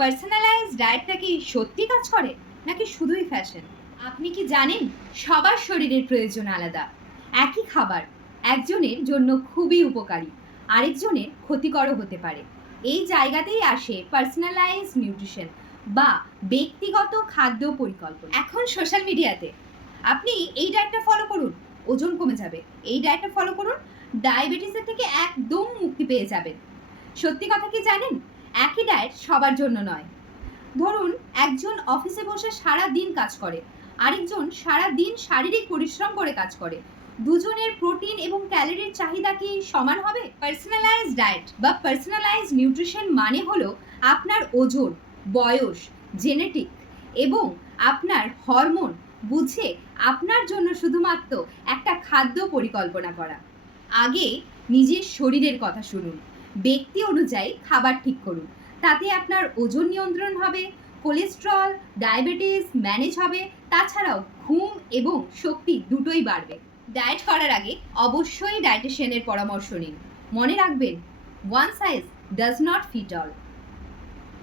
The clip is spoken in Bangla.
পার্সোনালাইজ ডায়েটটা কি সত্যি কাজ করে নাকি শুধুই ফ্যাশন? আপনি কি জানেন সবার শরীরের প্রয়োজন আলাদা। একই খাবার একজনের জন্য খুবই উপকারী, আরেকজনের ক্ষতিকরও হতে পারে। এই জায়গাতেই আসে পার্সোনালাইজ নিউট্রিশন বা ব্যক্তিগত খাদ্য পরিকল্পনা। এখন সোশ্যাল মিডিয়াতে আপনি এই ডায়েটটা ফলো করুন, ওজন কমে যাবে। এই ডায়েটটা ফলো করুন, ডায়াবেটিসের থেকে একদম মুক্তি পেয়ে যাবেন। সত্যি কথা কি জানেন, একই ডায়েট সবার জন্য নয়। ধরুন একজন অফিসে বসে সারা দিন কাজ করে, আরেকজন সারা দিন শারীরিক পরিশ্রম করে কাজ করে। দুজনের প্রোটিন এবং ক্যালোরির চাহিদা কি সমান হবে? পার্সোনালাইজ ডায়েট বা পার্সোনালাইজ নিউট্রিশন মানে হলো আপনার ওজন, বয়স, জেনেটিক এবং আপনার হরমোন বুঝে আপনার জন্য শুধুমাত্র একটা খাদ্য পরিকল্পনা করা। আগে নিজের শরীরের কথা শুনুন, ব্যক্তি অনুযায়ী খাবার ঠিক করুন। তাতে আপনার ওজন নিয়ন্ত্রণ হবে, কোলেস্ট্রল, ডায়াবেটিস ম্যানেজ হবে, তাছাড়াও ঘুম এবং শক্তি দুটোই বাড়বে। ডায়েট করার আগে অবশ্যই ডায়েটিশিয়ানের পরামর্শ নিন। মনে রাখবেন, one size does not fit all.